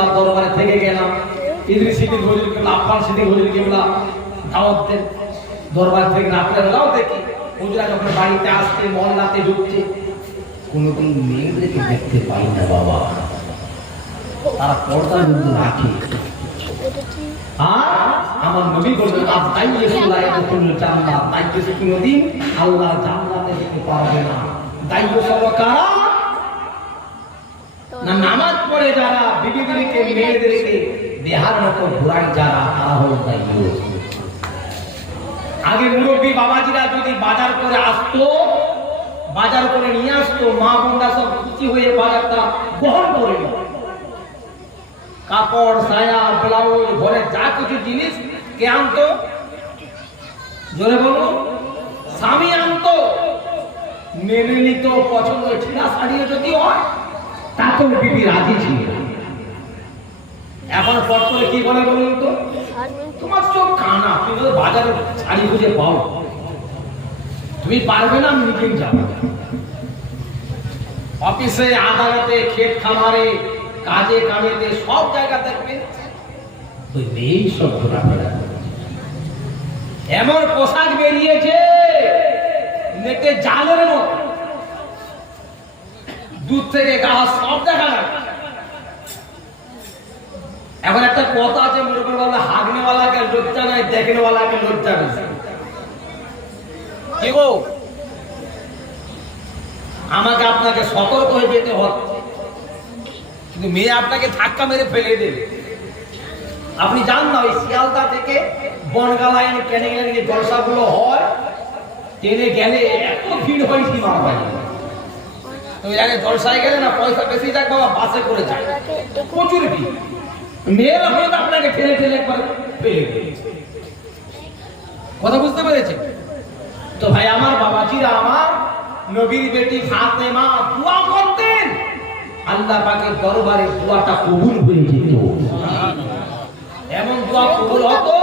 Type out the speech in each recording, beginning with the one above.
কিবলা দরবারে থেকে গেলাম। ইদ্রিস সিদ্দিক হুজুর কিবলা, আফফান সিদ্দিক হুজুর কিবলা দাওয়াত দেন। দরবার থেকে রাত্রে বেলাও দেখি হুজুরা যখন বাড়িতে আসতে, মহল্লাতে ঢুকছে, কোনোদিন মেয়েদেরকে দেখতে পাই না বাবা। তারা পর্দার মধ্যে রাখে। আর আমার নবী বললেন, আজ তাইয়ে সুলাই যখন জান্নাত, তাইয়ে কোনোদিন আল্লাহ জান্নাতে যেতে পারবে না। দায়িত্ব সরকার না নামাজ পড়ে যারা বিবিদেরকে, মেয়েদেরকে দেহার মতো ঘুরায় যারা, তারা হল দায়িত্ব। আগে মুরব্বী বাবাজিরা যদি বাজার করে আসতো, বাজার করে নিয়ে আসতো, মা বোনরা সব খুশি হয়ে বাজারটা গ্রহণ করে নিত। কাপড়, সায়া, ব্লাউজ, ঘরে যা কিছু জিনিস কে আনতো? জোরে বলো। স্বামী আনতো। মেনে নিত। পছন্দ ছিঁড়া শাড়িও যদি হয় তাতেও বিবি রাজি ছিল। এখন পট করে কি বলে বলুন তো? তোমার চোখ কানা, তুমি তো বাজারে শাড়ি খুঁজে পাও, তুমি পারবে না, মিটিং যাবে। অফিসে, আদালতে, ক্ষেত খামারে, কাজে কামেতে, সব জায়গা দেখবে ওই মেয়েই সব ঘোরাফেরা। এমন পোশাক বেরিয়েছে নেটে জালের মতো, দূর থেকে গাছ সব দেখা যাবে। এখন একটা কথা আছে, মুরব্বী বলে, হাগনেওয়ালাকে লজ্জা নাই, দেখনেওয়ালাকে লজ্জা বেশি। কি গো, আমাকে আপনাকে সতর্ক হয়ে যেতে হচ্ছে, কিন্তু মেয়ে আপনাকে ধাক্কা মেরে ফেলে দেবে। আপনি জান না, ওই শিয়ালদা থেকে বনগা লাইন, ক্যানিং লাইনে যে জলসাগুলো হয়, ট্রেনে গেলে এত ভিড় হয় সীমা হয়। তুমি আগে জলসায় গেলে না, পয়সা বেশি যাক বাবা, বাসে করে যায়, প্রচুর ভিড়। মেয়েরা হয়তো আপনাকে ঠেলে ঠেলে একবার ফেলে দেবে। কথা বুঝতে পেরেছে তো ভাই? আমার বাবাজিরা, আমার নবীর বেটি ফাতেমা দোয়া করতেন, আল্লাহ পাকের দরবারে দোয়াটা কবুল হয়ে যেত। এমন দোয়া কবুল হতো,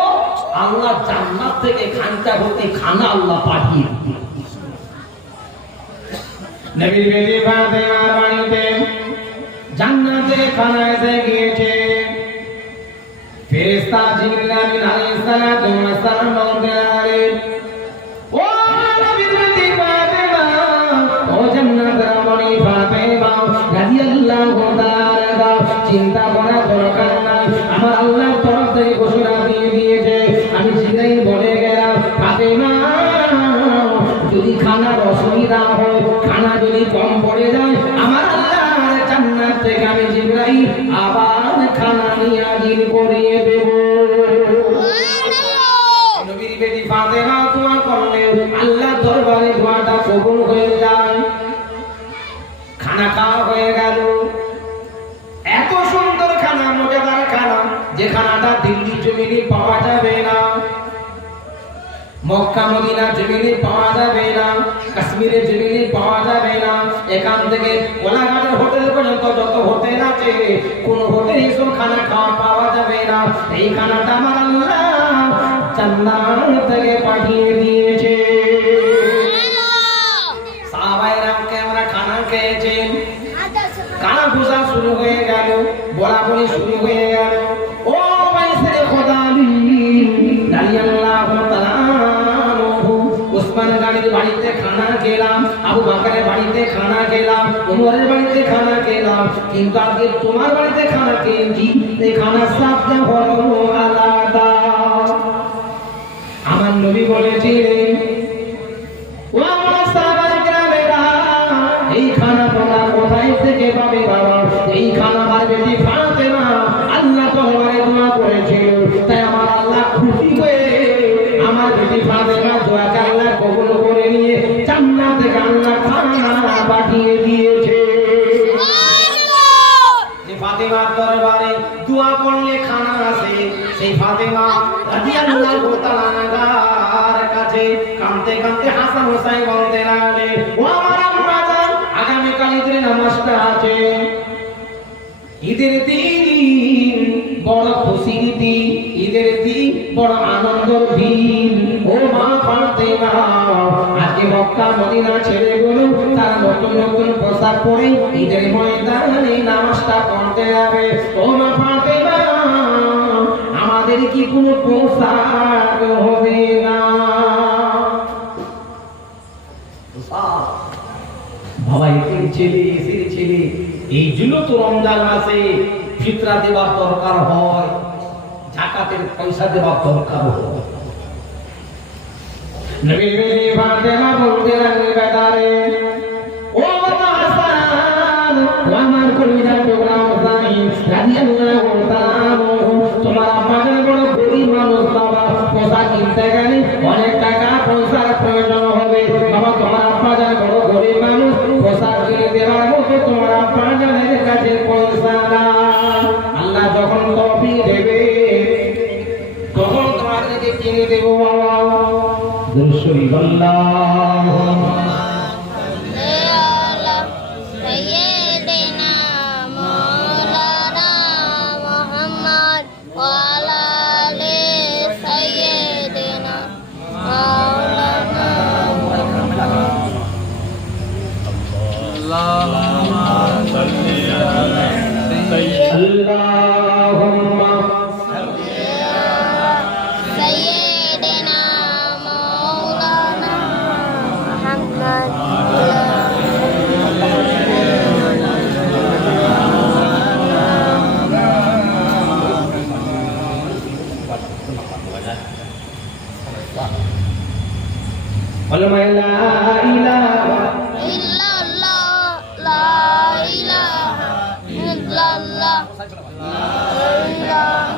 আল্লাহ জান্নাত থেকে খানটা হতে খানা আল্লাহ পাঠিয়ে দিতেন। নবীর বেটি ফাতেমার বাড়িতে জান্নাতে খানা এসে গিয়েছে। ফেরেশতা জিবরিল আমিন আলাইহিস সালাতু ওয়াস সালাম বললেন, ও নবীর বেটি ফাতেমা, ও জান্নাতের রানী ফাতেমা রাদিয়াল্লাহু তাআলা, চিন্তা করার দরকার নাই, আমার আল্লাহর তরফ থেকে ঘোষণা দিয়ে দিয়েছে। আমি জিবরাইল বলে গেলাম, ফাতেমা যদি খানার অসুবিধা হয়, খানা যদি কম পড়ে যায়, আমার আল্লাহর জান্নাত থেকে আমি জিবরাইল আবার খানা নিয়াজিল করিয়ে দেব। নবীর বেটি ফাতেমা দোয়া করলেন, আল্লাহ দরবারে দোয়াটা কবুল হয়ে যায়। খানা খাওয়া হয়ে গেল। এত সুন্দর খানা, মজাদার খানা, যে খানাটা দিল্লি জমিনে পাওয়া যাবে না, মক্কা মদিনা জমিনে পাওয়া যাবে না, কাশ্মীরের জমিনে পাওয়া যাবে না। এখান থেকে কোলাঘাটের হোটেল পর্যন্ত যত হোটেল আছে, কোন হোটেলে এসব খানা খাওয়া পাওয়া যাবে না। এই খানাটা আমার আল্লাহ জান্নাত থেকে পাঠিয়ে দিয়েছে। সাহাবায়েরাম কেমন খানা খেয়েছেন, কানা ঘুষা শুরু হয়ে গেল, বলা বলি শুরু হয়ে গেল। ও বাইসরে খোদালি রাদিয়াল্লাহু তাআলা, ওসমান গানির বাড়িতে খানা খেলাম, আবু বকরের বাড়িতে খানা খেলাম, ওমরের বাড়িতে খানা খেলাম, কিন্তু আজকে তোমার বাড়িতে খানা খেয়েছি, এই খানার স্বাদটা হলো আলাদা। আমার নবী বলেছিলেন, ও আমার সাহাবায়ে কেরামেরা, এই খানা তোমরা কোথায় থেকে পাবে বাবা? এই খানা আমার বেটি ফাতেমা আল্লাহ দরবারে দোয়া করেছিল, তাই আমার আল্লাহ খুশি হয়ে আমার বেটি ফাতেমা দোয়াকে আল্লাহ কবুল করে নিয়ে জান্নাত থেকে আল্লাহ খানা পাঠিয়ে দিয়েছে। যে ফাতেমার দরবারে দোয়া করলে খানা আসে, সেই ফাতেমা রাদিয়াল্লাহু তাআলার কাছে কাঁদতে কাঁদতে হাসান হোসেন বলতে লাগলেন, ও আমার আম্মা জান, আগামী কাল ঈদের নামাজটা আছে, ঈদের দিন বড় খুশির দিন, ঈদের দিন বড় আনন্দের দিন। ও মা ফাতেমা, আজকে মক্কা মদিনা ছেড়ে গেল, তারা নতুন নতুন পোশাক পরে ঈদের ময়দানে নামাজটা পড়তে যাবে। ও মা আমাদের কি কোনো পোশাক হবে না? বাবা এদের ছেলে এসের ছেলে, এই জন্য তো রমজান মাসে ফিতরা দেওয়ার দরকার হয়, যাকাতের পয়সা দেওয়ার দরকার হয়। নবী ফাতেমা বলতে লাগলেন, বেটারে ও বাবা হাসান, আমার কলিজার টুকরা হুসাইন রাদিয়াল্লাহু তাআলা, তোমার আব্বা বড় গরিব মানুষ বাবা, পোশাক কিনতে গেলে অনেক টাকা পয়সার প্রয়োজন হবে বাবা। তোমার আব্বা বড় গরিব মানুষ, পোশাক কিনে দেওয়ার মতো তোমার আব্বা জানের কাছে পয়সা নাই। আল্লাহ যখন তৌফিক দেবে তখন তোমাদেরকে কিনে দেবো বাবা। দুরূদ আল্লাহুম্মা لا إله إلا الله لا إله إلا الله لا إله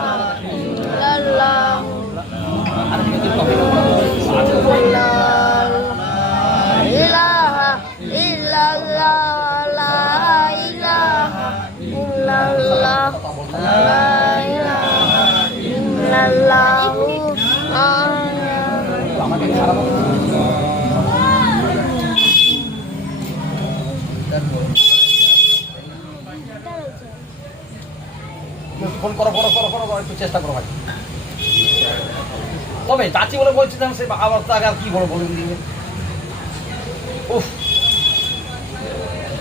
إلا الله لا إله إلا الله لا إله إلا الله لا إله إلا الله ফোন করো করো করো করো একটু চেষ্টা করো ভাই। তবে চাচি বলে বলছিলাম সে অবস্থা আগে আর কি বড় বলুন দিবে। উফ,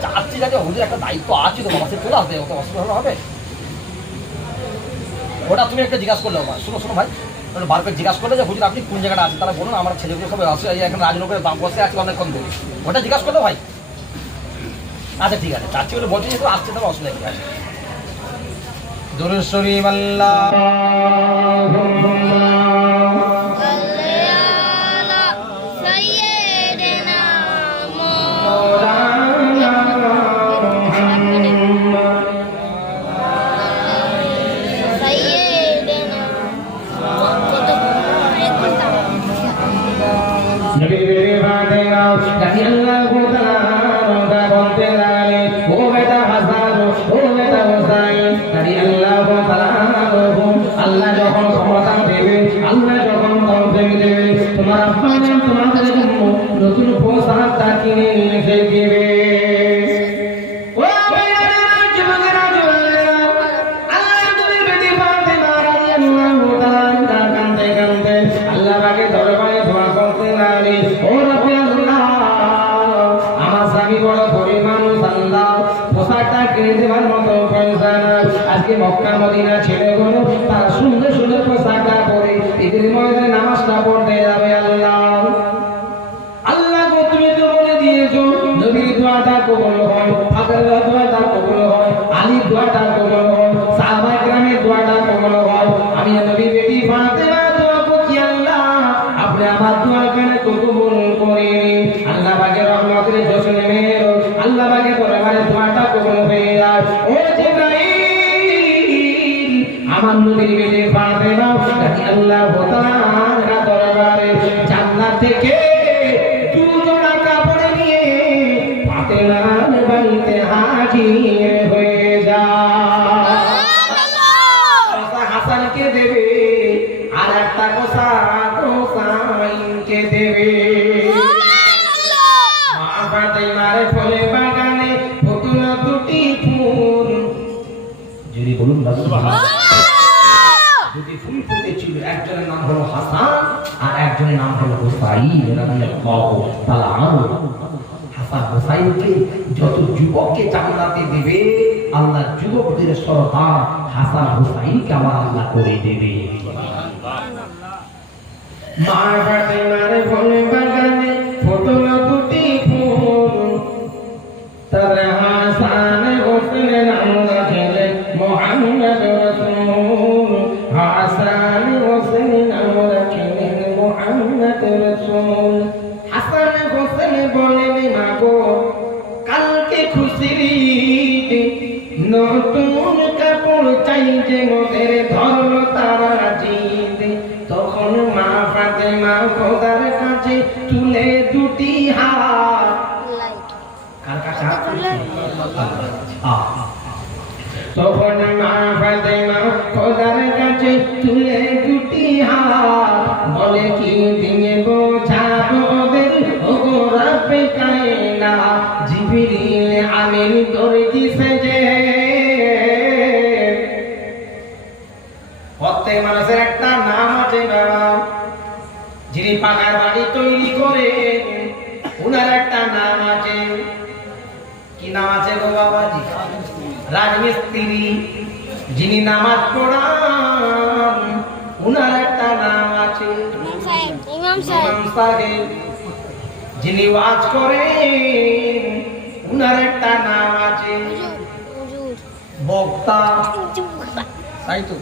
চাচি কাছে হুজুর একটা দায়িত্ব আছে তো বাবা, সে চলে আসবে, ওটা অসুবিধা হবে। ওটা তুমি একটা জিজ্ঞাসা করলে আমার, শোনো শোনো ভাই, বার করে জিজ্ঞাসা করলে যে হুজুর আপনি কোন জায়গাটা আছেন, তারা বলুন আমার ছেলেগুলো সবাই আসে এখানে রাজনগরের বসে আছে অনেকক্ষণ ধরে, ওটা জিজ্ঞাসা করলে ভাই। আচ্ছা ঠিক আছে, চাচি বলে বলছি যেহেতু আসছে তাহলে অসুবিধা কি আছে। দুরূদ শরীফ আল্লাহুম্মা সাল্লি আলা সাইয়্যিদিনা মাওলানা মুহাম্মদ সাইয়্যিদিনা নবী ফাতেমা রাদিয়াল্লাহু তাআলা বলতে লাগলেন, ও বেটা হাসান, ও বেটা হুসাইন রাদিয়াল্লাহু তাআলা, আল্লাহ যখন ক্ষমতা দেবে, আল্লাহ যখন তৌফিক দেবে, তোমার আব্বা জান তোমাদের জন্য নতুন পোশাকটা কিনে এনে দেবে। ও বেটা যুবকেরা যুবকেরা, আল্লাহ তুমি বেটি ফাতেমা রাদিয়াল্লাহু তাআলা কাঁদতে কাঁদতে আল্লাহ পাকে দরবারে দোয়া করতে লাগলেন, ও রব্বি আল্লাহ, আমার স্বামী বড় গরিব মানুষ, আল্লাহ পোশাকটা কিনে দেওয়ার মতো পয়সা নাই। আজকে মক্কা মদিনা ছেলেগুলো তারা সুন্দর সুন্দর পোশাকটা পরে ঈদের ময়দানে নামাজটা পড়তে যাবে। আল্লাহ আল্লাহ গো তুমি তো বলে দিয়েছো নবীর দোয়াটা কবুল হয়, ফাদরের দোয়াটা কবুল হয়, আলীর দোয়াটা কবুল হয়, সাহাবায়ে কেরামের দোয়াটা কবুল হয়। আমি নবী বেটি ফাতেমা দোয়া করছি, আল্লাহ আপনি আমার দোয়া কেন কবুল করেন। আল্লাহ পাকের রহমতের জোশনে মেহের, আল্লাহ পাকের দরবারে দোয়াটা কবুল হয়ে যায়। ও জিবরাইল, আমার নবীর বেটি ফাতেমা রাদিয়াল্লাহু তাআলা দরবারে জান্নাত থেকে দুজোড়া কাপড় নিয়ে ফাতেমার বাড়িতে হাজির হয়ে যায়। হাসানকে দেবে আর একটা হুসাইনকে দেবে। মা ফাতেমার ফুলে বাগানে ফুটল দুটি ফুল, যদি বলুন দুটি ফুল ফুটেছিল, একজনের নাম হলো হাসান আর একজনের নাম হলো হুসাইন রাদিয়াল্লাহু তাআলা আনহু। হাসান হুসাইনকে যত যুবককে জান্নাতে দেবে, আল্লাহ যুবকদের সরদার হাসান হুসাইনকে আমার আল্লাহ করে দেবে। মা ফাতেমার ফুল বাগানে ফুটলো দুটি ফুল, তার হাসান হোসেন নাম রাখলেন মুহাম্মদ রাসূল। হাসান হোসেন নাম রাখলেন মুহাম্মদ রাসূল। হাসান হোসেন বলেন মা গো কালকে খুশির ঈদ, নতুন কাপড় চাই যে মোদের ধরলো তারা জিদ। তখন মা ফাতেমা খোদার কাছে তুলে দুটি হাত, কার কাছে হাত তুলছে? তখন মা ফাতেমা খোদার কাছে তুলে দুটি হাত, বলে কি দিয়ে বোঝাবো ওদের ওগো রব্বে কায়না। জিবরিল আমিন দরজি সেজে, প্রত্যেক মানুষের একটা নাম আছে বাবা, যিনি পাকার বাড়ি তৈরি করে উনার একটা নাম আছে। কি নাম আছে গো বাবাজি? রাজমিস্ত্রি। যিনি নামাজ পড়ান উনার একটা নাম আছে ইমাম সাহেব। যিনি ওয়াজ করেন উনার একটা নাম আছে বক্তা, তাই তো।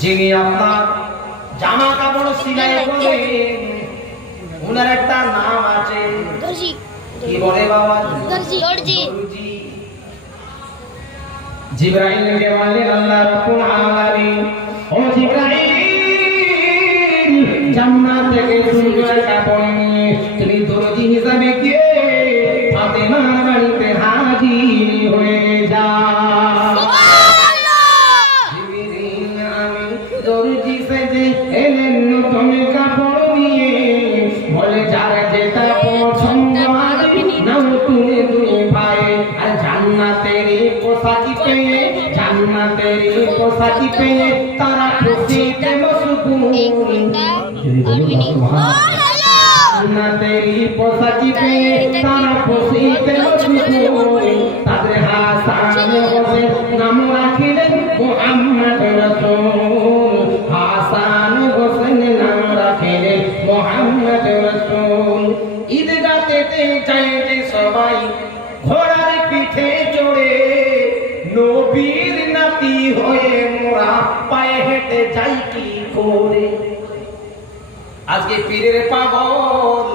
যিনি আপনার জামা কাপড় সেলাই করেন উনার একটা নাম আছে দর্জি। কি বলে বাবা? দর্জি। জিবরাইলকে বললেন আল্লাহ রাব্বুল আলামিন, ও জিবরাইল জান্নাত থেকে সুন্দর কাপড় নিয়ে তুমি দর্জি হিসাবে গিয়ে ফাতেমার বাড়িতে হাজির হয়ে যাও। জিবরাইল আমি দর্জি সেজে এলেন নতুন কাপড় নিয়ে, বলে যার যেটা পছন্দ নাও তুলে দুই পায়ে। আর জান্নাতের পোশাকি পেয়ে, জান্নাতের পোশাকি পেয়ে তারা খুশিতে মশগুল। জান্নাতের পোশাকি পেয়ে তারা খুশিতে মশগুল। তাদের হাসান হোসেন নাম রাখিলেন মুহাম্মদ রাসূল। হাসান হোসেন নাম রাখিলেন মুহাম্মদ রাসূল। ঈদগাতে যায় যে সবাই ঘোড়ার পিঠে চড়ে, নবীর নাতি হয়ে মোরা পায়ে হেঁটে যাই কি করে। আজকে পীরের পাগল,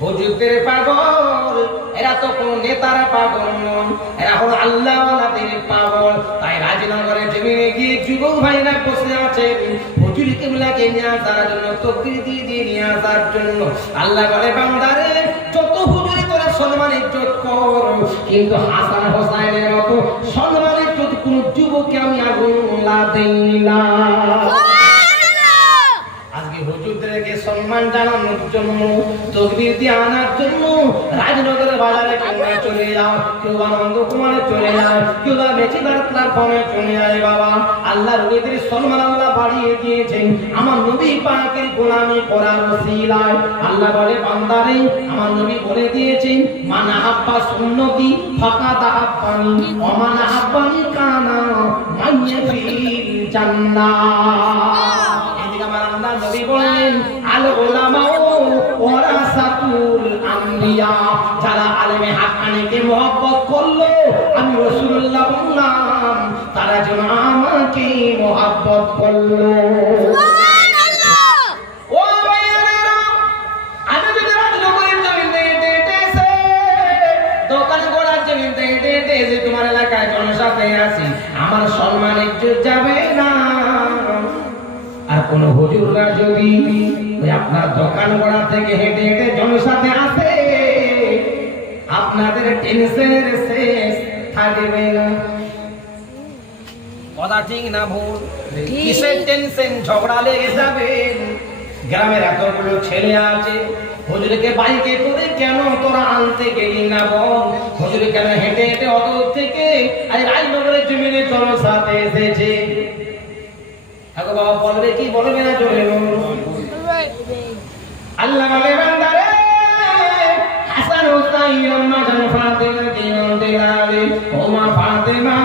হুজুরদের পাগল, এরা তো কোন নেতার পাগল নয়, এরা হলো আল্লাহওয়ালাদের পাগল। তাই রাজনগরের জমিনে গিয়ে যুবক ভাইরা বসে আছেন হুজুর কিবলাকে নিয়ে আসার জন্য, তাকবীর দিয়ে নিয়ে আসার জন্য। আল্লাহ বলে বান্দারে যত হুজুরি তোরা সম্মান ইজ্জত কর, কিন্তু হাসান হোসেনের মতো সম্মান ইজ্জত কোন যুবককে আমি আল্লাহ দেই না। আজকে হুজুরদেরকে সম্মান জানানোর জন্য, তাকবীর দিয়ে আনার জন্য রাজনগরের বাজারে কেউ চলে যাও, কেউ আনন্দ কুমারে চলে যাও, কেউ মেচিদার প্ল্যাটফর্মে চলে যায়। বাবা আল্লাহর নবীর সম্মান আল্লাহ বাড়িয়ে দিয়েছেন আমার নবী পাকের গোলামি করার ওসিলায়। আল্লাহ বলে বান্দারে আমার নবী বলে দিয়েছেন মান আহাব্বা সুন্নতি ফাকাদ আহাব্বানি ওয়া মান আহাব্বানি কানা মাইয়াফিল জান্নাহ। আমার আল্লাহ নবী বলেন আল উলামাউ ওয়ারাসাতুল আম্বিয়া, যারা আলেমে হাক্কানিকে মহব্বত করলো আমি রাসূলুল্লাহ বললাম তারা যেন আমাকে মহব্বত করলো। সুবহানাল্লাহ। ও ভাইয়েরা, আমি যদি রাজনগরের জমিতে হেঁটেছে, দোকানে গোড়ার জমিতে হেঁটেছে, তোমার এলাকায় জনসাথে আছি, আমার সম্মান ইজ্জত যাবে না। আর কোন হুজুররা যদি আপনার দোকান গোড়া থেকে হেঁটে হেঁটে জনসাথে আসে, আপনাদের টেনশনের শেষ থাকবে না। কথা ঠিক না ভুল? কিসের টেনশন? ঝগড়া লেগে যাবে। গ্রামের এতগুলো ছেলে আছে, হুজুরকে বাইকে করে কেন তোরা আনতে গেলি না বল? হুজুর কেন হেঁটে হেঁটে অত থেকে আজ রাজনগরের জমিনে জনসাথে এসেছে? আগে বাবা বলবে কি বলবে না? চলে আল্লাহ বলে বান্দারে হাসান হোসেন আম্মা জান ফাতেমা দিনালে ও মা ফাতেমা,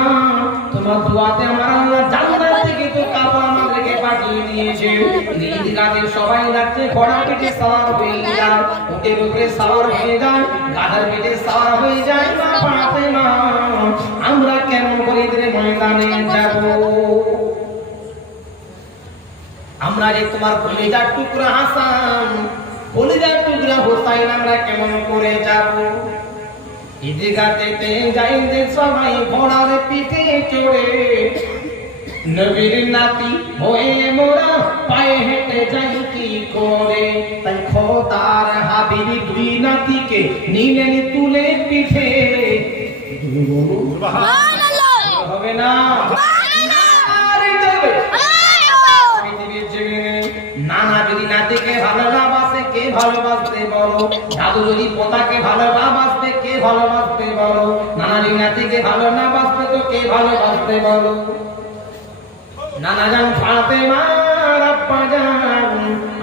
তোমার দুআতে আমার আল্লাহ জান্নাত থেকে তো কাবা আমাদেরকে পাঠিয়ে দিয়েছে। ঈদগাহে সবাই যাচ্ছে, ঘোড়ার পিঠে সওয়ার হয়ে যায়, উটের উপরে সওয়ার হয়ে যায়, গাধার পিঠে সওয়ার হয়ে যায়। মা ফাতেমা, আমরা কেমন করে ঈদের ময়দানে যাব? আমরা যে তোমার কলিজার টুকরা হাসান, কলিজার টুকরা হোসাইন, আমরা কেমন করে যাব? ঈদগাহেতে যাইতে সবাই ঘোড়ার পিঠে চড়ে, নবীর নাতি হয়ে মোরা পায়ে হেঁটে যাই কি করে? তাই খোদার হাবিব দুই নাতিকে নিলেন তুলে পিঠে। হবে না? আরে যাবে। পৃথিবীর জমিনে নানা যদি নাতিকে ভালো না বাসে, কে ভালোবাসতে বলো? দাদু যদি পোতাকে ভালো না বাসতে, কে ভালোবাসতে বলো? নানা যদি নাতিকে ভালো না বাসতে, তো কে ভালোবাসতে বলো? নানা জান ফাতেমা আব্বা জান,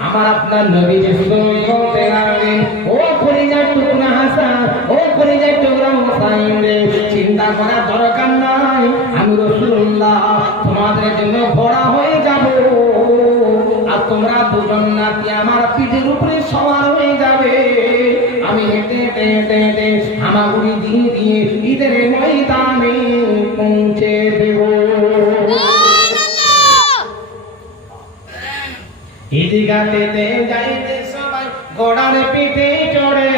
আমার আপনার নবী যে শুধু বলতে লাগলেন, ও কলিজার টুকরা হাসান, ও কলিজার টুকরা হোসাইন রে, চিন্তা করার দরকার নাই, আমি রাসূলুল্লাহ তোমাদের জন্য ঘোড়া হয়ে যাব, আর তোমরা দুজন নাতি আমার পিঠের উপরে সওয়ার হয়ে যাবে। আমি হেঁটে হেঁটে হেঁটে হেঁটে হামাগুড়ি দিয়ে দিয়ে ঈদের ময়দানে পৌঁছে দেব। ঈদগাহেতে যাইতে সবাই ঘোড়ার পিঠে চড়ে,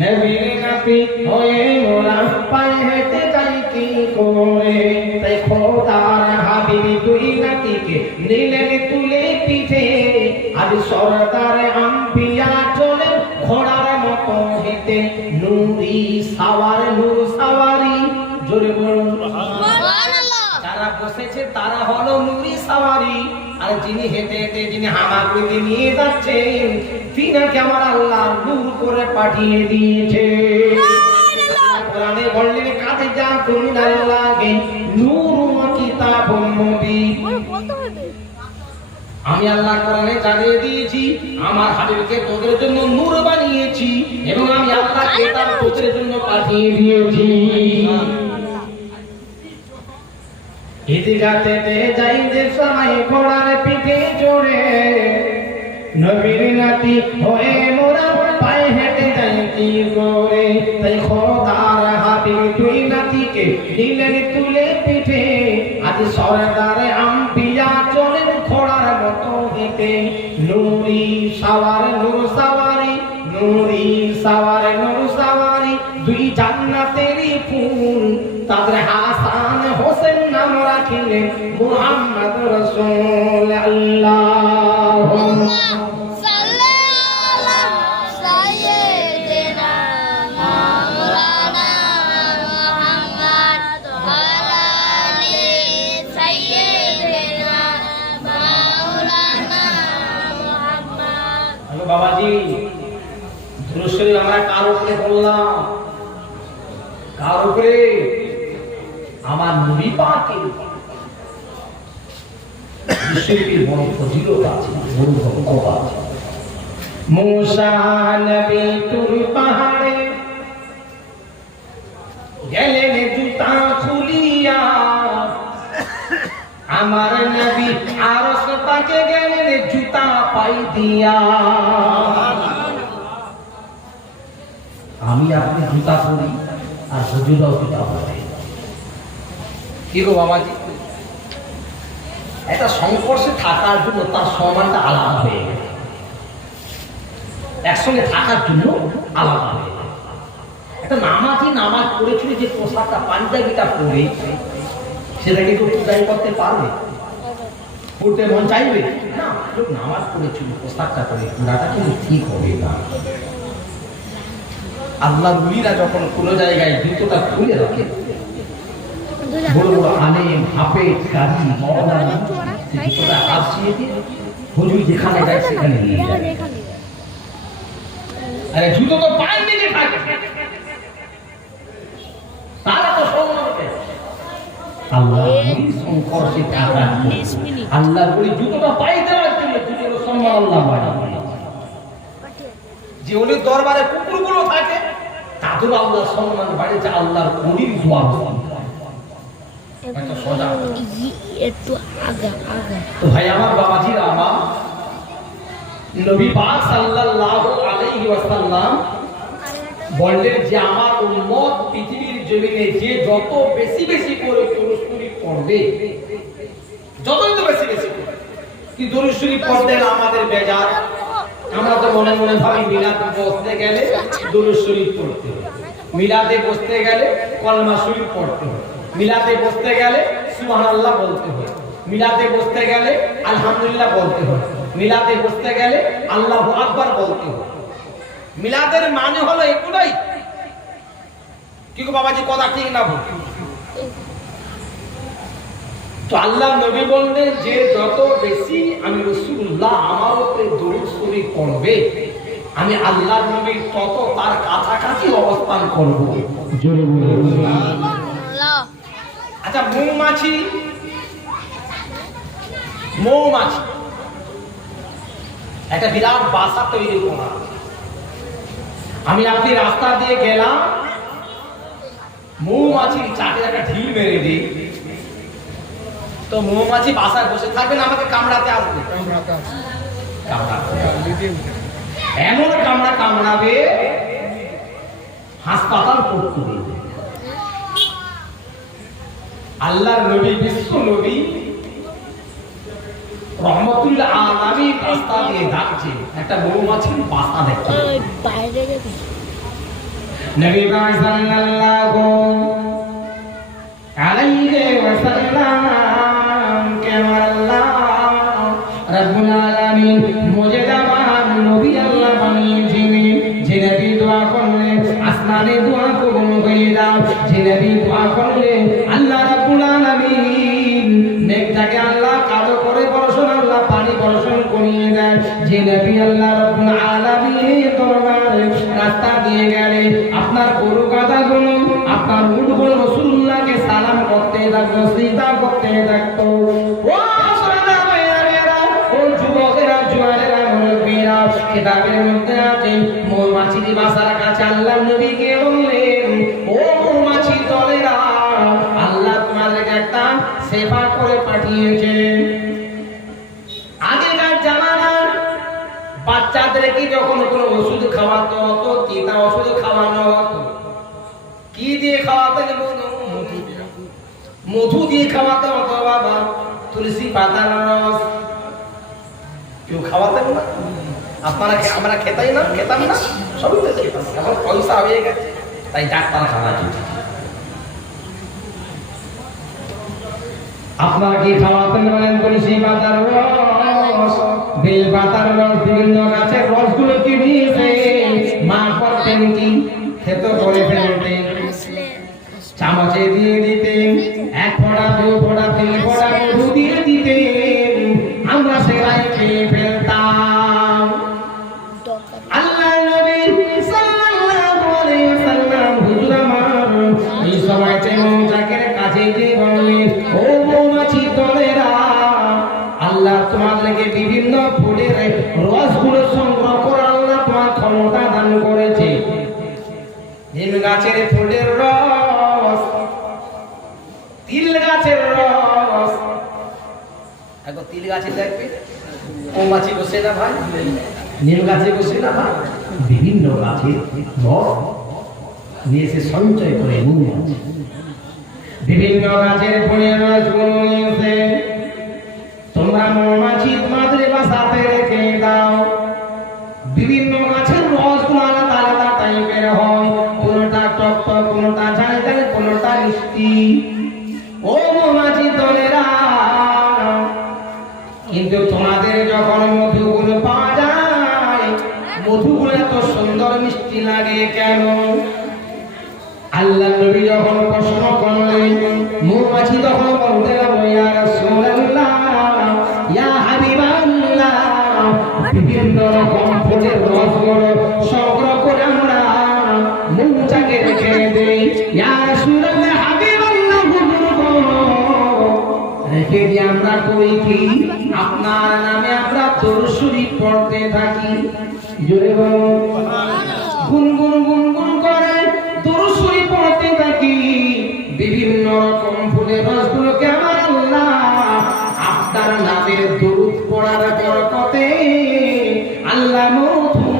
নবীর নাতি হয়ে মোরা পায়ে হেঁটে যাই কি করে? তাই খোদার হাবিব দুই নাতিকে নিলেন তুলে পিঠে, আজ সরদার আম্বিয়া চলে ঘোড়ার মতো হেঁটে, নূরি সাওয়ার নূর সাওয়ারি, জোরে বলুন সুবহানাল্লাহ। যারা বসেছে তারা হলো নূরি সাওয়ারি, আর যিনি হেঁটে হেঁটে যিনি হামাগুড়িতে নিয়ে যাচ্ছেন, তিনাকে আমার আল্লাহ নূর করে পাঠিয়ে দিয়েছে। কোরআনে বললেন কাজে যা তুমি আল্লাহকে নূর কিতাবুল মুবিন। আমি আল্লাহ কোরআনে জানিয়ে দিয়েছি আমার হাবিবকে তোদের জন্য নূর বানিয়েছি, এবং আমি আল্লাহ কিতাব তোদের জন্য পাঠিয়ে দিয়েছি। ঈদগাহেতে যাইতে সবাই ঘোড়ার পিঠে চড়ে, নবীর নাতি হয়ে মোরা পায়ে হেঁটে যাই কি করে? তাই খোদার হাবিব দুই নাতিকে নিলেন তুলে পিঠে, আজ সরদার আম্বিয়া চলেন ঘোড়ার মতো হেঁটে, নূরি সাওয়ার নূর সাওয়ারি, নূরি সাওয়ার নূর সাওয়ারি, দুই জান্নাতেরই ফুল, তাদের হাসান হোসেন নাম রাখিলেন মুহাম্মদ রাসূলুল্লাহ। বাবাজি, দুরূদ শরীফ আমরা কার উপরে বললাম? কার উপরে? আমার নবী পাকের উপরে। শরীফের বড় ফজিলত আছে, বড় বরকত আছে। মুসা নবী তুর পাহাড়ে গেলেন জুতা খুলিয়া, আমার নবী আরশ পাকে গেলেন জুতা পাই দিয়া। আমি আপনি জুতা পরি আর হুজুরাও জুতা পরে। কি গো বাবাজি, একটা সংস্পর্শে থাকার জন্য তার সম্মানটা আলাদা হয়ে গেছে, একসঙ্গে থাকার জন্য আলাদা হয়ে গেছে। একটা নামাজি নামাজ পড়েছিল, যে পোশাকটা পাঞ্জাবিটা পরে সেটাকে তো পূজাই করতে পারবে? পড়তে মন চাইবে না? লোক নামাজ পড়েছিল পোশাকটা পরে, পুরাটা কিন্তু ঠিক হবে না। আল্লাহর ওলিরা যখন কোনো জায়গায় জুতোটা খুলে রাখে, বড় বড় আলেম হাফেজ কাজী মাওলানা জুতোটা আসিয়ে দিয়ে হুজুর যেখানে যায় সেখানে নিয়ে যায়। আরে জুতো তো পায়ের নিচে থাকে, তারা তো সম্মান করে। আল্লাহ সংকর্ষে থাকা, আল্লাহ বলি জুতোটা পায়ে দেওয়ার জন্য জুতোর সম্মান আল্লাহ বাড়ায়। যে ওলির দরবারে কুকুরগুলো থাকে তাদের আল্লাহ সম্মান বাড়িয়েছে, আল্লাহর ওলির দোয়া। হয়তো সোজা একটু আগা আগা। তো ভাই আমার বাবাজিরা আমার নবী পাক সাল্লাল্লাহু আলাইহি ওয়াসাল্লাম বললেন যে আমার উম্মত পৃথিবীর জমিনে যে যত বেশি বেশি করে দরুদ শরীফ পড়বে, যতই তো বেশি বেশি করে, কি দরুদ শরীফ পড়তে আমাদের বেজার। আমরা তো মনে মনে ভাবি মিলাদে বসতে গেলে দরুদ শরীফ পড়তে হবে, মিলাদে বসতে গেলে কলমা শরীফ পড়তে হবে, মিলাদে বসতে গেলে সুবহানাল্লাহ বলতে হবে, মিলাদে বসতে গেলে আলহামদুলিল্লাহ বলতে হবে, মিলাদে বসতে গেলে আল্লাহু আকবার বলতে হবে। মিলাদের মানে হলো এগুলাই। কি গো বাবাজি, কথা ঠিক না ভুল? তো আল্লাহ নবী বললেন যে যত বেশি আমি রাসূলুল্লাহ আমার উপরে দরুদ শরীফ পড়বে, আমি আল্লাহর নবী তত তার কাছাকাছি অবস্থান করব। জোরে বলুন আল্লাহ। আচ্ছা, মৌমাছি মৌমাছি একটা বিরাট বাসা তৈরি করা। আমি আপনি রাস্তা দিয়ে গেলাম, মৌমাছির চাটে একটা ঢিল মেরে দিই, তো মৌমাছি বাসায় বসে থাকবে না, আমাকে কামড়াতে আসবে। এমন কামড়া কামড়াবে হাসপাতাল করতে দেবে। আল্লাহর নবী, বিশ্ব নবী রহমতুল্লাহ আলামিন রাস্তা দিয়ে যাচ্ছে, একটা মৌমাছির বাসা দেখতে। বাইরে যাবি? নবী পাক সাল্লাল্লাহু আলাইহি ওয়াসাল্লাম কে আল্লাহ রাব্বুল আলামিন মুজিদাবান নবী আল্লাহ বানিয়েছেন। যে নবী দোয়া করলে আসমানে দোয়া কবুল হয়ে দাও, যে নবী দোয়া করলে আল্লাহ রাব্বুল আলামিন মেঘটাকে আল্লাহ কালো করে বর্ষণ, আল্লাহ পানি বর্ষণ করিয়ে দেয়। যে নবী আল্লাহ রাব্বুল আলামিন দরবারে রাস্তা দিয়ে গেলে আপনার গরু গাধাগুলো, আপনার উটগুলো রাসূলুল্লাহকে সালাম করতে থাকতো, সিজদা করতে থাকতো। ও সালামেরা, ও যুবকেরা, জোয়ানেরা, মুরব্বীরা, কিতাবের মধ্যে আছে মৌমাছির বাসার কাছে আল্লাহ নবীকে বললেন, ও মৌমাছি দলেরা, আল্লাহ তোমাদেরকে একটা সেবা করে পাঠিয়েছেন। আগেকার জামানার বাচ্চাদেরকে যখন কোনো ওষুধ খাওয়াতো হতো, তিতা ওষুধ খাওয়ানো হতো, কি দিয়ে খাওয়াতেন? মধু দিয়ে খাওয়াতে হতো বাবা, তুলসী পাতার রস। কেউ খাওয়াতেন না? আপনারা আমরা খেতাম না, সবই তো খেতাম। এখন পয়সা হয়ে গেছে, তাই ডাক্তার খাওয়াচ্ছে। আপনারা কি খাওয়াতেন বলেন? তুলসী পাতার রস, বেল পাতার রস, বিভিন্ন গাছের রসগুলো কি দিয়েছে মা করতেন কি? খেত করে ফেলতেন, চামচে দিয়ে দিতেন, এক ফোঁটা, দু ফোঁটা, তিন ফোঁটা মধু দিয়ে দিতেন, আমরা সেটাই খেয়ে ফেলতাম। আল্লাহ নবী সাল্লাল্লাহু আলাইহি ওয়াসাল্লাম হুজুর আমার এই সময়তে মৌচাকের কাছে গিয়ে বললেন, ও মৌমাছি দলেরা, আল্লাহ তোমাদেরকে বিভিন্ন ফুলের রসগুলো সংগ্রহ করার আল্লাহ তোমার ক্ষমতা দান করেছে। নিম গাছের ফুলের রস, তিল গাছের রস, এখন তিল গাছে দেখবে মৌমাছি বসে না ভাই, নিম গাছে বসে না ভাই, বিভিন্ন গাছে রস নিয়ে এসে সঞ্চয় করে মৌমাছি, বিভিন্ন গাছের ফুলের রসগুলো নিয়ে এসে তোমরা মৌমাছি তোমাদের বাসাতে রেখে দাও। বিভিন্ন গাছের রসগুলো আলাদা আলাদা টাইপের হয়, কোনটা টক টক, কোনটা ঝাল ঝাল, কোনটা মিষ্টি। ও মৌমাছি দলেরা, কিন্তু তোমাদের যখন মধুগুলো পাওয়া যায়, মধুগুলো এত সুন্দর মিষ্টি লাগে কেন? আল্লাহ নবী যখন প্রশ্ন করলেন, মৌমাছি তখন বলতে লাগলো, ইয়া রাসূলুল্লাহ, ইয়া হাবিবাল্লাহ, বিভিন্ন রকম ফুলের রসগুলো সংগ্রহ করে আমরা মৌচাকে রেখে দেই। ইয়া রাসূলুল্লাহ, হাবিবাল্লাহ, রেখে দিয়ে আমরা করি কি? আপনার নামে আমরা দরুদ শরীফ পড়তে থাকি। জোরে বলুন, গুনগুন গুনগুন করে দরুদ শরীফ পড়তে থাকি। বিভিন্ন রকম ফুলের দুধের রসগুলোকে আমার আল্লাহ আপনার নামের দরুদ পড়ার বরকতে আল্লাহ মধু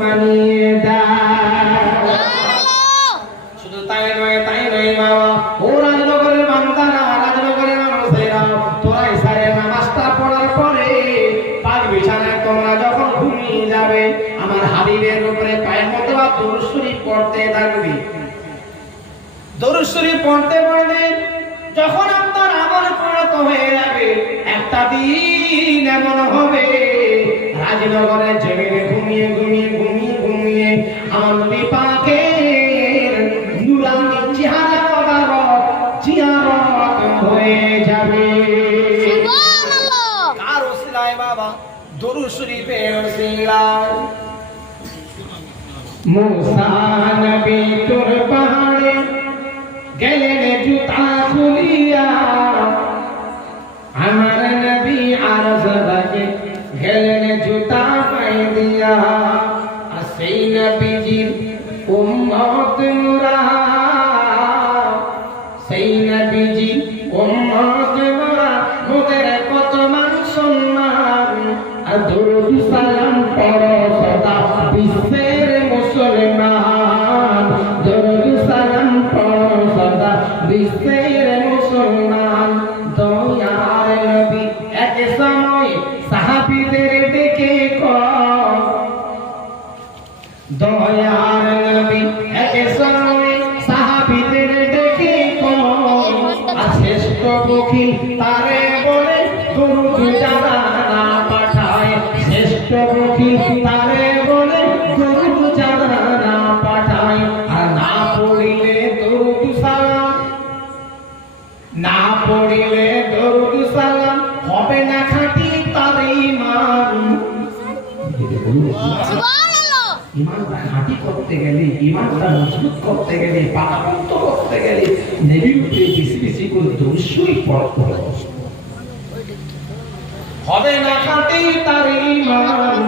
বানিয়ে দেয়। শুধু তাই নয় মা, ও রাজনগরের বান্দারা, রাজনগরের মানুষেরা, তোরা ইশারের নামাজটা পড়ার পরে পাক বিছানায় তোমরা যখন ঘুমিয়ে যাবে আমার হাবিবের উপরে কায়েম অথবা দরুদ শরীফ পড়তে থাকবি। দরুদ শরীফ পড়তে পড়তে যখন আপনার আমল পরিণত হয়ে যাবে, একটা দিন এমন হবে রাজনগরের জমিনে ঘুমিয়ে আমার নবী পাকের নূরানি চেহারা মোবারক জিয়ারত হয়ে যাবে। সুবহানাল্লাহ। কার ওসিলায় বাবা? দরুদ শরীফের ওসিলায়। মুসা নবী তোর পাহাড়ে গেলেন জুতা খুলিয়া, আমার নবী আরজ লাগে গেলেন জুতা পায়ে দিয়া। আর সেই নবীজির উম্মত মুরা, সেই নবীজি উম্মত মুরা, ওদের কত মান সম্মান আর দরুদ সালাম পড়ো সদা বিশ্বের মুসলমান। দরুদ সালাম পড়ো সদা বিশ্বের মুসলমান। দয়ার নবী এক সময় সাহাবীদের ডেকে কয়, দয়ার নবী এক সময় সাহাবীদের ডেকে কয়, আর শ্রেষ্ঠ বকিল তারে বলে দরুদ যারা না পাঠায়, শ্রেষ্ঠ বকিল তারে বলে দরুদ যারা না পাঠায়। আর না পড়িলে দরুদ সালাম, না পড়িলে দরুদ সালাম হবে না খাঁটি তার ঈমান। সুবহানাল্লাহ। ঈমানটা খাঁটি করতে গেলে, ঈমানটা মজবুত করতে গেলে, পাকাপোক্ত করতে গেলে নবীর উপরে বেশি করে দরুদ শরীফ পড়তে হবে। হবে না খাঁটি তার ঈমান।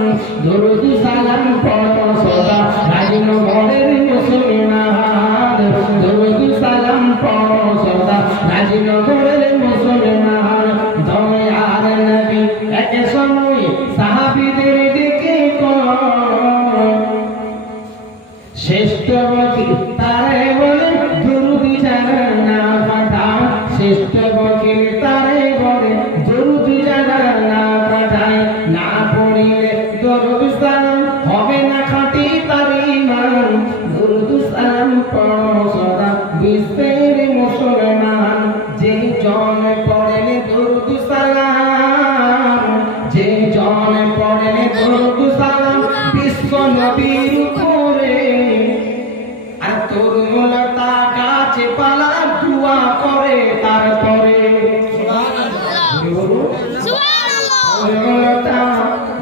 দরুদ সালাম পড়ো সদা রাজনগরের মুসলমান। দরুদ সালাম পড়ো সদা রাজনগরের মুসলমান। দয়ার নবী এক সময় সাহাবীদের ডেকে কয়, শ্রেষ্ঠ বকিল তারে বলে দরুদ যারা না পাঠায়, শ্রেষ্ঠ বকিল তারে বলে দরুদ যারা না পাঠায়। না পড়িলে দরুদ সালাম হবে না খাঁটি তার ঈমান। দরুদ সালাম পড়ো সদা বিশ্বের মুসলমান। যে জন পড়েন দরুদ সালাম, যে জন পড়েন দরুদ সালাম বিশ্ব নবীর উপরে, আর তরুণতা গাছে পালা দোয়া করে তারপরে। তরুণতা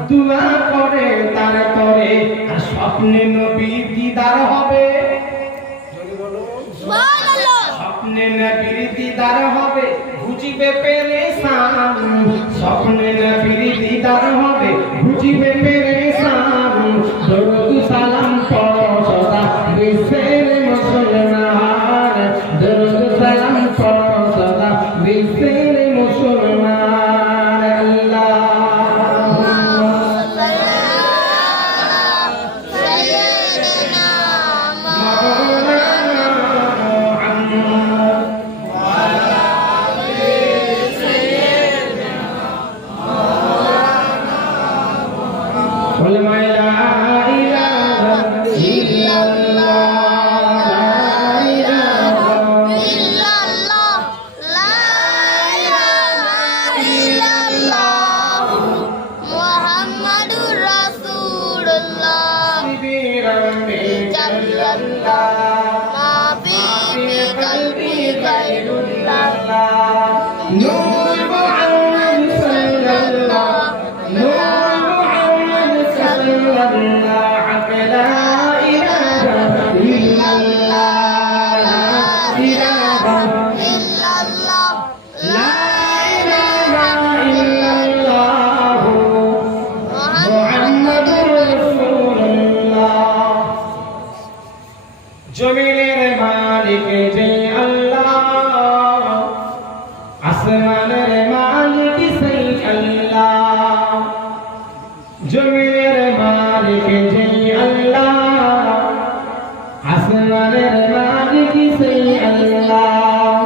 দোয়া করে তারপরে, আর স্বপ্নে নবী দিদার হবে। সুবহানাল্লাহ। স্বপ্নে নবীর দিদার হবে বুঝিবে পেরেশান। স্বপ্নে নবীর দিদার হবে বুঝিবে পেরেশান। দরুদ সালাম পড়ো সদা বিশ্বের মুসলমান। দরুদ সালাম পড়ো সদা বিশ্বের মুসলমান। আল্লাহুম্মা সাইয়্যিদিনা মাওলানা মুহাম্মদ قل ما لا إله إلا الله لا إله ইল্লাল্লাহ, লা ইলাহা ইল্লাল্লাহ, মুহাম্মাদুর রাসূলুল্লাহ। জাল্লাল্লাহ, মা ফি কলবি গায়রুল্লাহ। نور محمد صلى الله، نور محمد صلى الله، لا إله إلا الله لا إله ইল্লাল্লাহ, لا إله إلا الله محمد رسول الله। জমিনের মালিক যে আল্লাহ, আসমানের মালিক সেই আল্লাহ, জমিনের মালিক সেই আল্লাহ, আসমানের মালিক সেই আল্লাহ,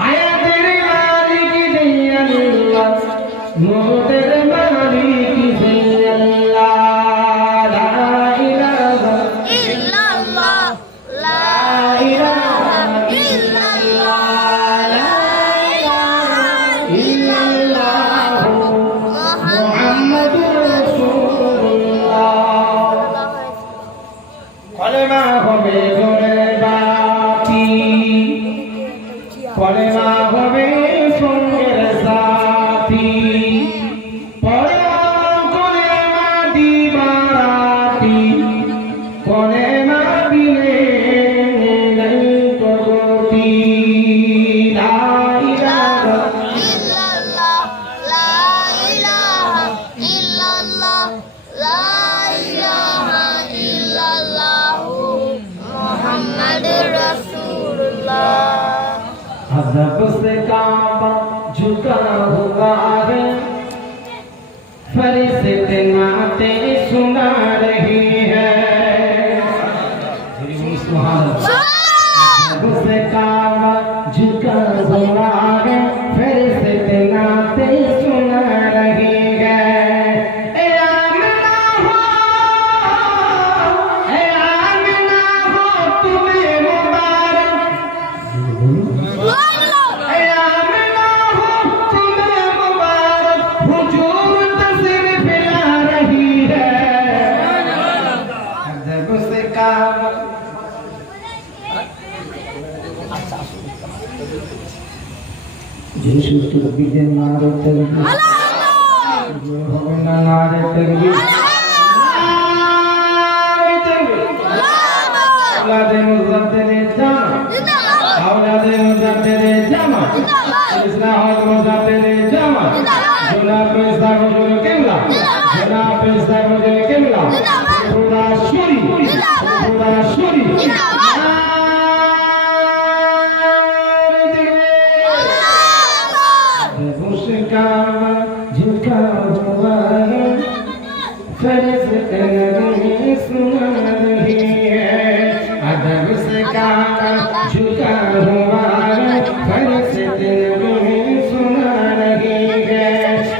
হায়াতের মালিক সেই আল্লাহ, মৌতের মালিক সেই আল্লাহ। লা ইলাহা ইল্লাল্লাহ লা ইলাহা ইল্লাল্লাহ লা ইলাহা ইল্লাল্লাহ মুহাম্মাদুর রাসূলুল্লাহ। কলেমা হবে ঘরে বাতি, কলেমা হবে সঙ্গের সাথী, পড়ো কলেমা দিবারাতি, কলেমা দিলে নাই তো গতি। লা ইলাহা ইল্লাল্লাহ লা ইলাহা ইল্লাল্লাহ লা ইলাহা ইল্লাল্লাহ মুহাম্মাদুর রাসূলুল্লাহ। अदब से काबा झुका हुआ है, फरिश्ते नाते सुना रही है। अदब से काबा झुका हुआ है, फरिश्ते नाते सुना रही है। ए आमिना हो, ए आमिना हो तुम्हें मुबारक, ए आमिना हो तुम्हें मुबारक, हुजूर तशरीफ ला रही है। अदब से काबा जिस तुबी दे मारे तलबी जो होवे ना नारे तलबी औलादे मुज़द्दिदे जामा, औलादे मुज़द्दिदे जामा, इस्लाह मुज़द्दिदे जामा, जनाब पैसा हुजूर किबला, जनाब पैसा हुजूर किबला, खुदा शुरी, खुदा शुरी। उसका झुका हुआ है, फरिश्ते नहीं सुना रही है। अदब से काबा झुका हुआ है, फरिश्ते नहीं सुना रही है।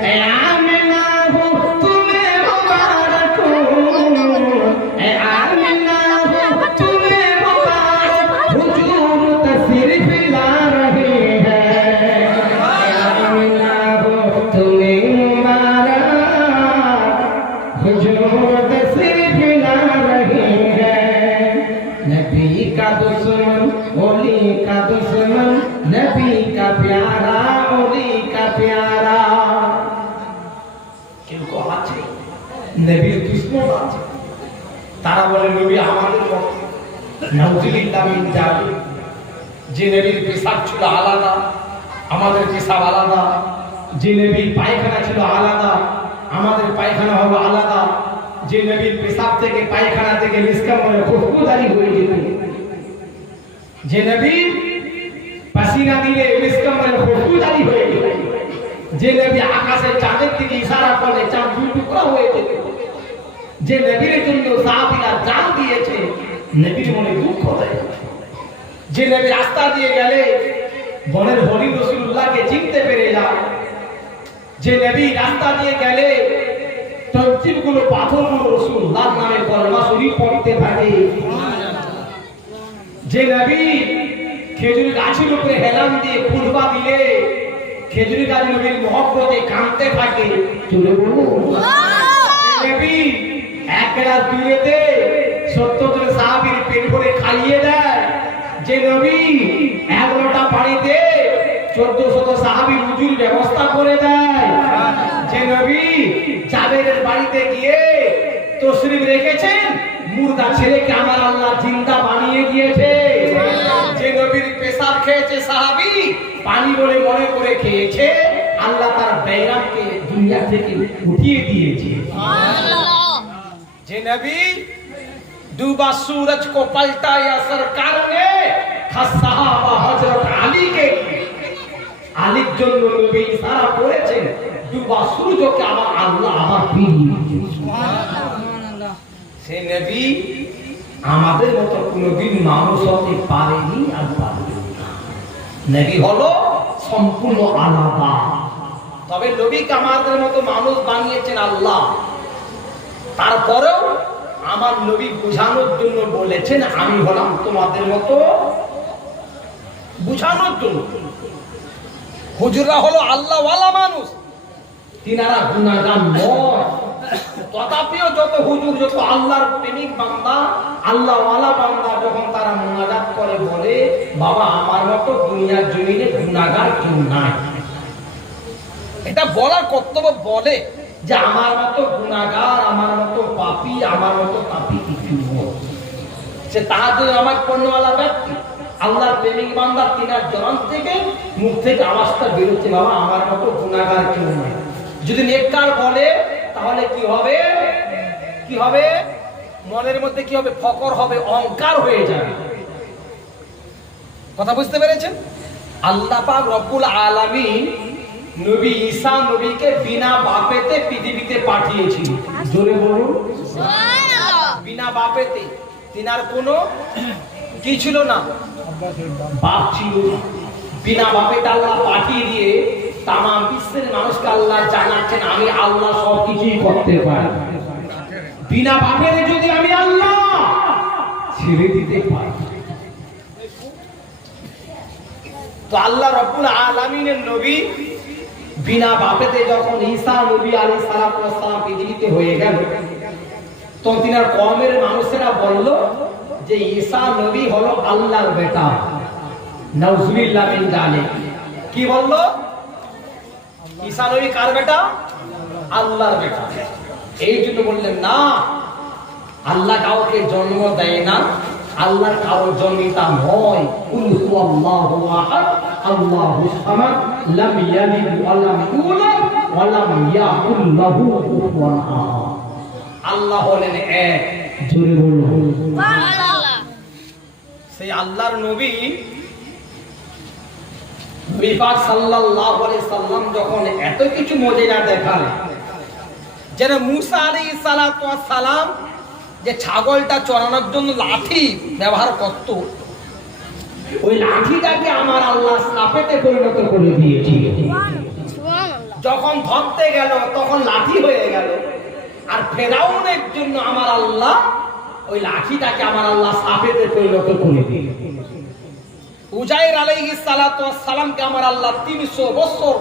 ए आमिना हो तुम्हें मुबारक हो, ए आमिना हो तुम्हें मुबारक, हुजूर तशरीफ ला रहे हैं। आमिना हो तुम्हें मुबारक, हुजूर तशरीफ ला रहे हैं। नबी का दुश्मन ओली का दुश्मन, नबी का प्यारा ओली का प्यारा। কিন্তু আছে নবীর দুশমন আছে, তারা বলে নবী আমাদের মতো নাউজুবিল্লাহ মিন জালিক। যে নবীর পেশাব ছিল আলাদা, আমাদের পেশাব আলাদা, যে নবীর পায়খানা ছিল আলাদা, আমাদের পায়খানা হলো আলাদা, যে নবীর পেশাব থেকে পায়খানা থেকে নিষ্কাম হয়ে খুশবুদারি হয়ে যেত, যে নবীর পাসিনা দিলে নিষ্কাম হয়ে খুশবুদারি হয়ে যেত, যে নবী আকাশে চাঁদের দিকে ইশারা করলে চাঁদ দুই টুকরা হয়ে যেত, যে নবীর জন্য সাহাবীরা জান দিয়েছে, নবীর মনে দুঃখ দেয়, যে নবী রাস্তা দিয়ে গেলে বনের হরি রাসূলুল্লাহকে চিনতে পেরে যায়, যে নবী রাস্তা দিয়ে গেলে তসবিহগুলো পাথরগুলো রাসূলুল্লাহর নামে কলমা শরীফ পড়তে থাকে, যে নবী খেজুর গাছের উপরে হেলান দিয়ে খুতবা দিলে খেজুর গাছ নবীর মহব্বতে কাঁদতে থাকে। চলে বলবো নবী এক গ্লাস দুধেতে 70 জন সাহাবীর পেট ভরে খাইয়ে দেয়, যে নবী এক লোটা পানিতে 1400 সাহাবীর উজুর ব্যবস্থা করে দেয়, যে নবী জাবেরের বাড়িতে গিয়ে তশরিফ রেখেছেন, মুর্দা ছেলেকে আমার আল্লাহ জিন্দা বানিয়ে দিয়েছে, যে নবীর পেশাব খেয়েছে সাহাবী, পানি বলে মনে করে খেয়েছে, আল্লাহ তার বেইরামকে দুনিয়া থেকে উঠিয়ে দিয়েছে। जे नबी डूबा सूरज को पलटाया सरकार ने, खास सहाबा हजरत अली के আলীর জন্য নবী ইশারা করেছেন ডুবা সূর্যকে আমার আল্লাহ আবার ফিরিয়ে দিয়েছেন। সে নবী আমাদের মতো কোনদিন মানুষ হতে পারেনি আর পারবে না। নবী হলো সম্পূর্ণ আলাদা। তবে নবীকে আমাদের মতো মানুষ বানিয়েছেন আল্লাহ। তারপরেও আমার নবী বোঝানোর জন্য বলেছেন আমি হলাম তোমাদের মতো, বোঝানোর জন্য। হুজুররা হলো আল্লাহওয়ালা মানুষ, তিনারা গুনাহগার নয়। তথাপিও যত হুজুর, যত আল্লাহর প্রেমিক বান্দা, আল্লাহওয়ালা বান্দা যখন তারা মুনাজাত করে বলে বাবা আমার মতো দুনিয়ার জমিনে গুনাহগার কেউ নাই, এটা বলার কর্তব্য। বলে যে আমার মতো গুনাহগার, আমার মতো পাপী, আমার মতো পাপী কিছু নয়। সে তার জন্য আমার পণ্যওয়ালা ব্যক্তি, আল্লাহর প্রেমিক বান্দা, তিনার জবান থেকে মুখ থেকে আওয়াজটা বেরোচ্ছে বাবা আমার মতো গুনাহগার কেউ নয়। যদি নেককার বলে তাহলে কি হবে? কি হবে? মনের মধ্যে কি হবে? ফকর হবে, অহংকার হয়ে যাবে। কথা বুঝতে পেরেছেন? আল্লাহ পাক রব্বুল আলামিন নবী ঈসা নবীকে বিনা বাপেতে পৃথিবীতে পাঠিয়েছিল। জোরে বলুন সুবহানাল্লাহ। বিনা বাপেতে। তিনার কোনো কি ছিল না, বাপ ছিল না। বিনা বাপেতে আল্লাহ পাঠিয়ে দিয়ে তাম বিশ্বের মানুষকে আল্লাহ জানাচ্ছেন আমি আল্লাহ সব কিছুই করতে পারি। বিনা বাপের যদি আমি আল্লাহ ছেড়ে দিতে পারি, তো আল্লাহ রব্বুল আলামিনের নবী বিনা বাপেতে যখন ঈসা নবী আলাইহিস সালাম পৃথিবীতে হয়ে গেল, তখন তিনার কওমের মানুষেরা বলল যে ঈসা নবী হলো আল্লাহর বেটা। নাউজুবিল্লাহ মিন যালিক। কি বলল? ঈসা নবী কার বেটা? আল্লাহর বেটা। এই জন্য বললেন না, আল্লাহ কাউকে জন্ম দেয় না, আল্লাহ কারো জন্মিতা নয়। কুল হুয়াল্লাহু আহাদ আল্লাহুস সামাদ লাম ইয়ালিদ ওয়া লাম ইউলাদ ওয়া লাম ইয়াকুল লাহু কুফুয়ান আহাদ। আল্লাহ হলেন এক। জোরে বলুন সুবহানাল্লাহ। সেই আল্লাহর নবী নবী পাক সাল্লাল্লাহু আলাইহি সাল্লাম যখন এত কিছু মুজিজা দেখালেন, যেন মুসা আলাইহিস সালাতু ওয়াস সালাম যে ছাগলটা চড়ানোর জন্য লাঠি ব্যবহার করত, ওই লাঠিটাকে আমার আল্লাহ সাপেতে পরিণত করে দিয়েছিল। সুবহানাল্লাহ। যখন ধরতে গেল তখন লাঠি হয়ে গেল। আর ফেরাউনের জন্য আমার আল্লাহ ওই লাঠিটাকে আমার আল্লাহ সাপেতে পরিণত করে দিল। উজাইর আলাইহিস সালাতু ওয়াস সালামকে আমার আল্লাহ 300 বছর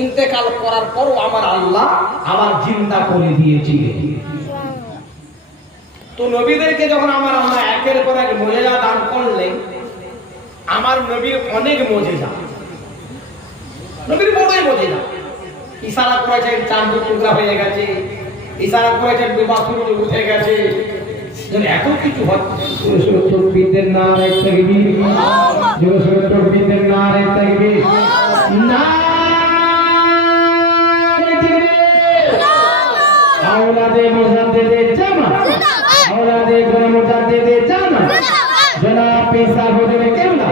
ইন্তেকাল করার পরও আমার আল্লাহ আবার জিন্দা করে দিয়েছিলেন। তো নবীদেরকে যখন আমার আল্লাহ একের পর এক মুজিজা দান করলেন, আমার নবীর অনেক মুজিজা, নবীর বড়ই মুজিজা। ইশারা করেছেন চাঁদ টুকরা হয়ে গেছে, ইশারা করেছেন ডুবা সূর্য উঠে গেছে, এত কিছু হচ্ছে। বিদের নারে তাকবীর, জোরে বিদের নারে তাকবীর, নারে তাকবীর। আওলাদে মুজাদ্দিদে জামাত, আওলাদে মুজাদ্দিদে জামাত, জনাব ঈসা হুজুর কেবলা,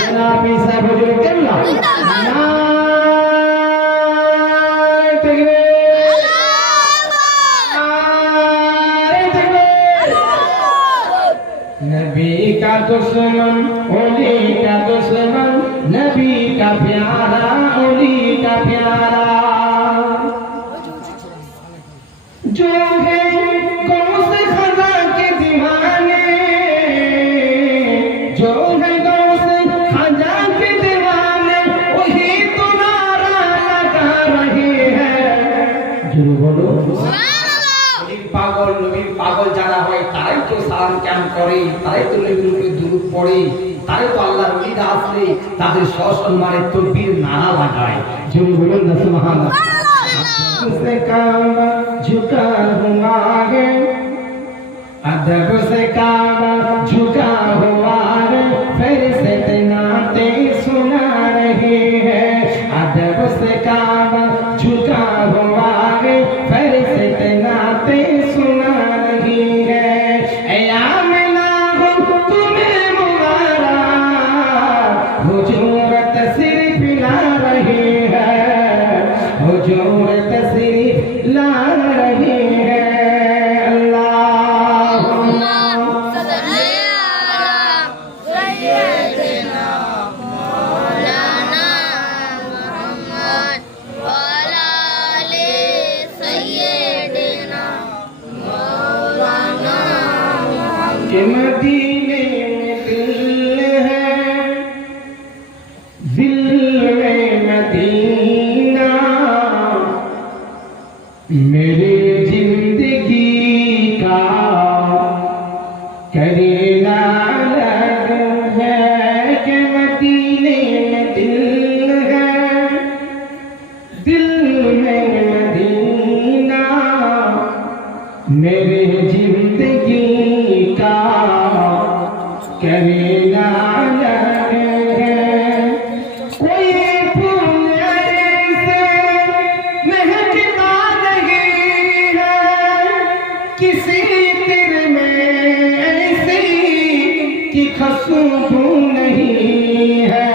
জনাব ঈসা হুজুর কেবলা, নারে তাকবীর। नबी का दुश्मन ओली का दुश्मन, नबी का प्यारा ओली का प्यारा, जो है गौस खजा के दीवाने, जो है गौस खजा के दीवाने, वही तो नारा लगा रही है। जो बोलो নবীর পাগল, নবীর পাগল যারা হয় তারাই তো সালাম ক্যাম করে, তারাই তো নবীর উপরে দুরূদ পড়ে, তারাই তো আল্লাহর ওলিরা আসলে তাদের সসম্মানে তাকবীর নারা লাগায়। जो बोलो न सुभान अल्लाह। से काबा झुका हुआ है, अदब से काबा झुका हुआ है, फिर से नाते सुना रही है। अदब से काबा झुका हुआ है, फिर से नाते सुना रही है। ऐ आमिना हो तुम्हें मुबारक, हुजूर तस्रीफ ला रही हुजूर तशरीफ ला रहे हैं। अल्लाहुम्मा सल्ली अला सय्यिदिना मौलाना मुहम्मद व अला आलि सय्यिदिना मौलाना मुहम्मद। के मदीने में दिल है, दिल में मदीना, मेरे जिंदगी का करीना लग है। के मदीने में दिल है, दिल में मदीना, मेरे जिंदगी का करीना लग है। कोई फूल ऐसे महकता नहीं है, किसी तिर में ऐसी कि खुशबू नहीं है।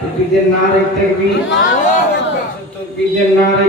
तो नारे तकबीर, तो नारे